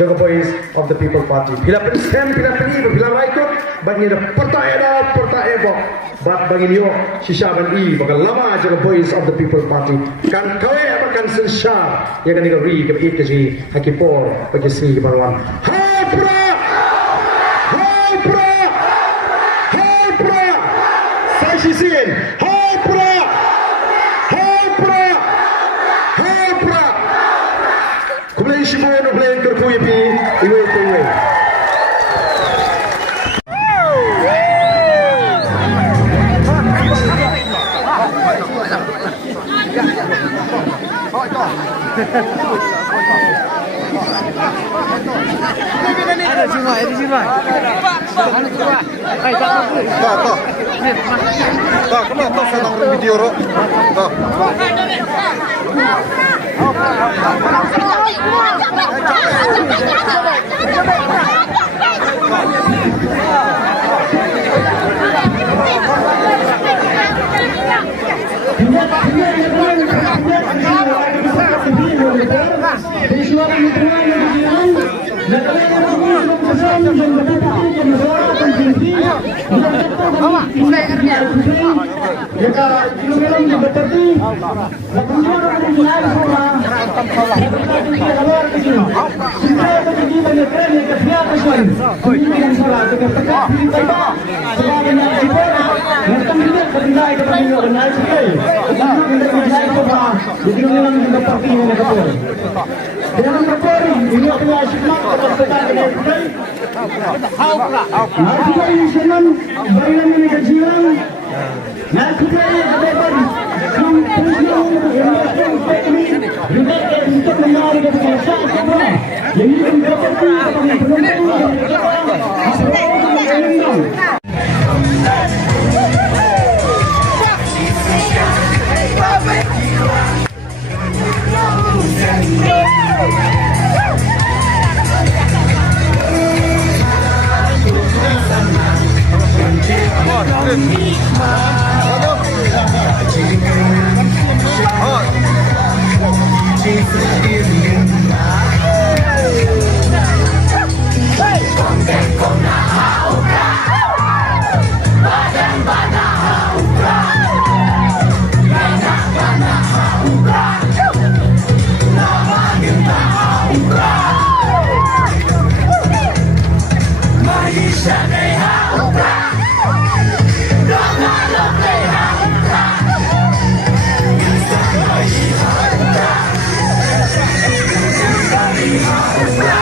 jaga voice of the people party. Bila presiden, bila penipu, bila rakyat, bagi ada pertanyaan bok. Bat bagi niyo, sisa bagi bagal lama jaga voice of the people party. Kan kau akan sensar, ya kan ika ri ke itu si hakipor bagi sini ke baruan. Hai pra, hai pra, hai pra. Saya sisin, hai pra, hai pra, hai pra. Kumulay si mo no play kerpuy pi, iwe. Ada semua. Tak, kenapa saya nak video ro? Tak. Jangan berpori, ini adalah asyikmat kepercayaan dengan budaya. Nanti ini senang, bagian ini kajian. Nanti ini kabar. Terus ini juga untuk menarik kepercayaan semua. Jadi Yeah.